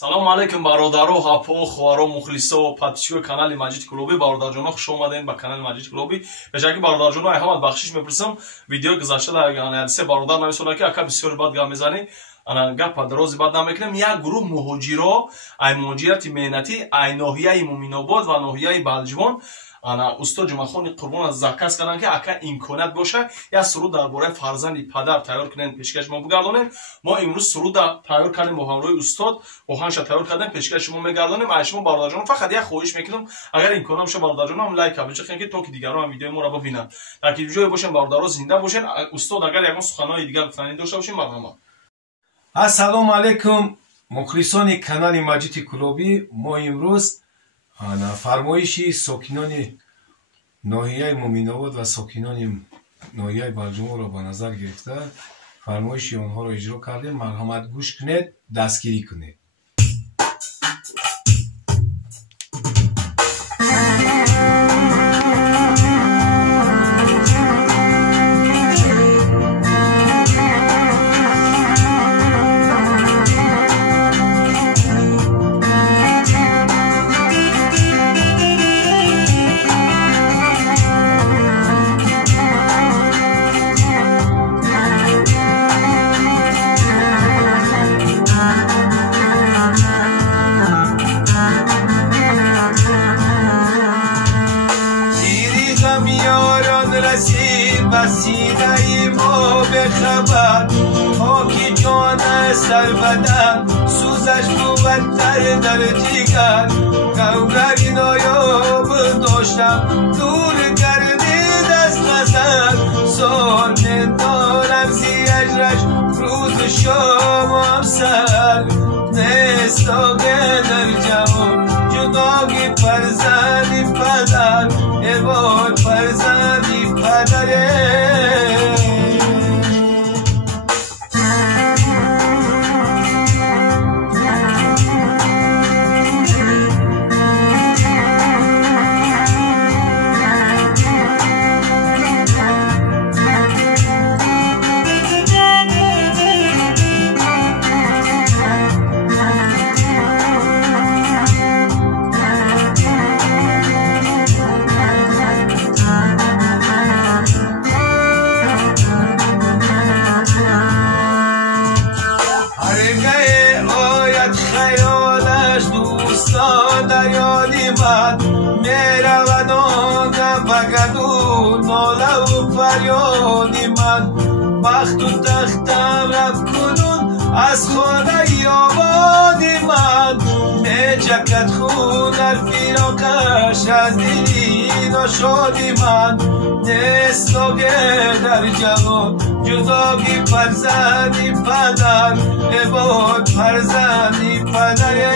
салому алайкум бародаро, ҳапо, хӯаро, мухлисо, подписчикои канали Маҷид Кулуби. Бародарҷоно, хуш омадем ба канали Маҷид Кулуби. Пешаки бародарҷоно, ҳамат бахшиш мепурсам. Видеои гузашта дар ҳадисе бародар нависонад ки ака бисёр бад гап мезанӣ, ана гапа дарози бад намекунем. Як гурӯҳ муҳоҷиро, ай муҳоҷирати меҳнатӣ, ай ноҳияи Муъминобод ва ноҳияи Балҷивон, ана устод Ҷумъахони Қурбон аз заказ карданд ки ака имконият боша як суруд дар бораи фарзанди падар тайёр кунем, пешкаш мо бигардонем. Мо имрӯз суруда тайёр кардем бо ҳамроҳи устод, оҳангша тайёр кардем, пешкаш шумо мегардонем. Ай шумо бародарҷонон, фақат як хоҳиш мекунам, агар имкон боша бародарҷонон лайка биҷоқем ки то ки дигарон ҳам видеои моро бибинанд. Дар ки ҷое бошем бародаро зинда бошен. Устод агар ягон суханҳои дигар гуфтанӣ дошта бошем, марҳамат. Ассалому алайкум мухлисони канали Маҷиди Кулуби. Мо имрӯз фармоиши сокинони ноҳияи Муъминобод ва сокинони ноҳияи Балҷивонро ба назар гирифта фармоиши онҳоро иҷро кардем. Марҳамат, гӯш кунед, дастгирӣ кунед. بسیدهی ما به خبر خاکی جان سر بدن سوزش بودتر در جگر گوهری نایاب داشتم دور گردید از نظر سال دارم زی اجرش روز شام و همسر نستاقه در جوان جداگی فرزندی پدر عباد فرزندی پدره در یادی من میرود آنگه بگدون ناله و فریادی من بخت و تختم رفت کنون از خانه آبادی من میچکد خون در فراقش از دلی ناشادی من نستاگه در جوان جداگی فرزندی پدر عباد فرزندی پدره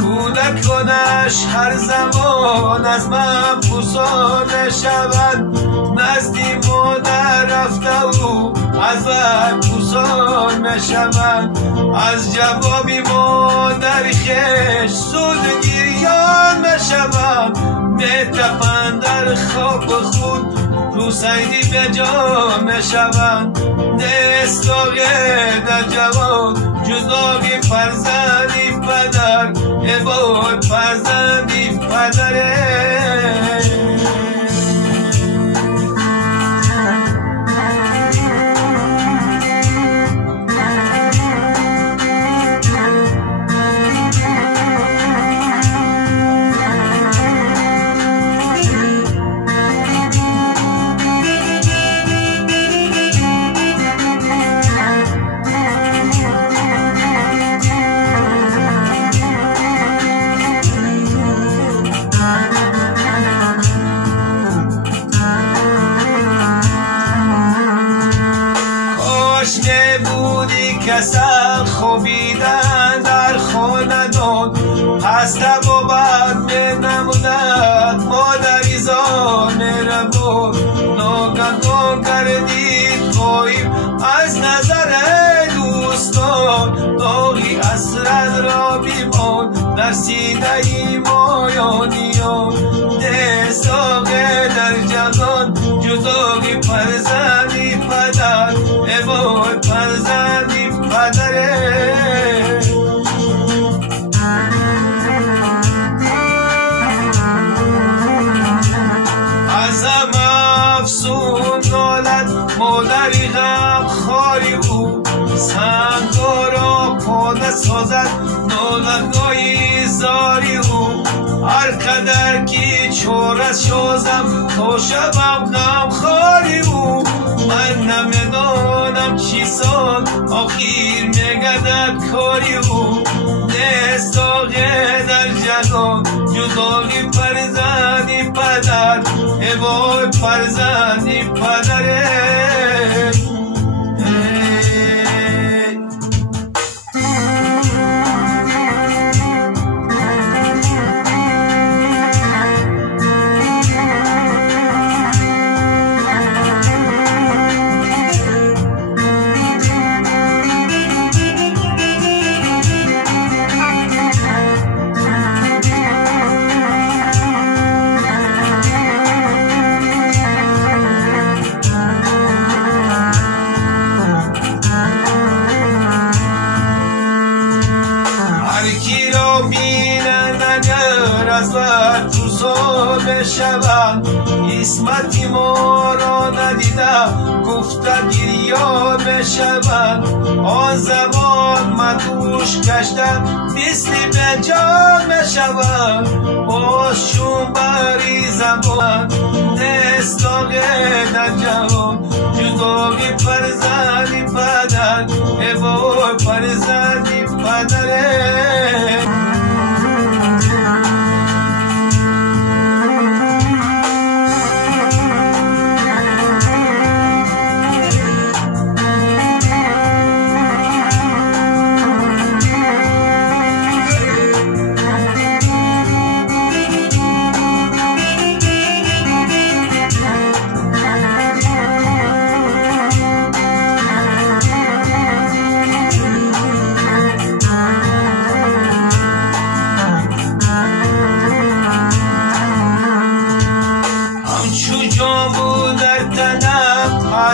کودکانش هر زمان از من پوسانده شود نزدی مادر رفته و از وقت پوسان نشود از جوابی مادر خش سود گریان نشود میتپند در خواب خود روسیدی به جان نشود نستاقه در جوان جداگی فرزندی پدر عباد فرزندی پدره کسل خوابیدن در خاندان پس تبابت می نمودد مادری زان ربود ناگهان گردید غایب از نظر دوستان داغی اسرت را بیمان در سینه ای مایانیان دستاقه در جهان جداگی فرزندی پدر مادری غم خاری او سنگارا پاده سازد نالگای زاری او هر قدر که چاره شازم تا شبم غم خاری او من نمیدانم چی ساد آخیر میگدد کاری او نستاقه در جهان جدایی فرزندی پدر ای وای فرزندی پدره اسمتی ما را ندیدم گفته گریان بشود آن زمان مدوش کشتم مثل بنجان بشود باز شون بری زمان نستاقه در جهان جدایی فرزندی پدر ای وای فرزندی پدره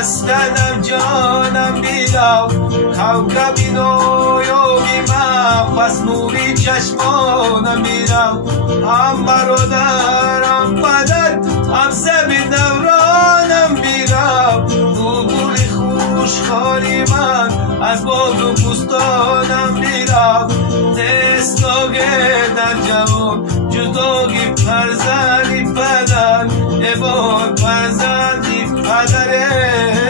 هستم جانم بیدم کوکبی نویوبی من پس نوری چشمانم بیدم هم برادرم پدر هم زمین دورانم بیدم دو گل خوشخالی من از باغ و بستانم بیدم دستاگه در جوان جدایی فرزندی پدر ای وای فرزندی پدره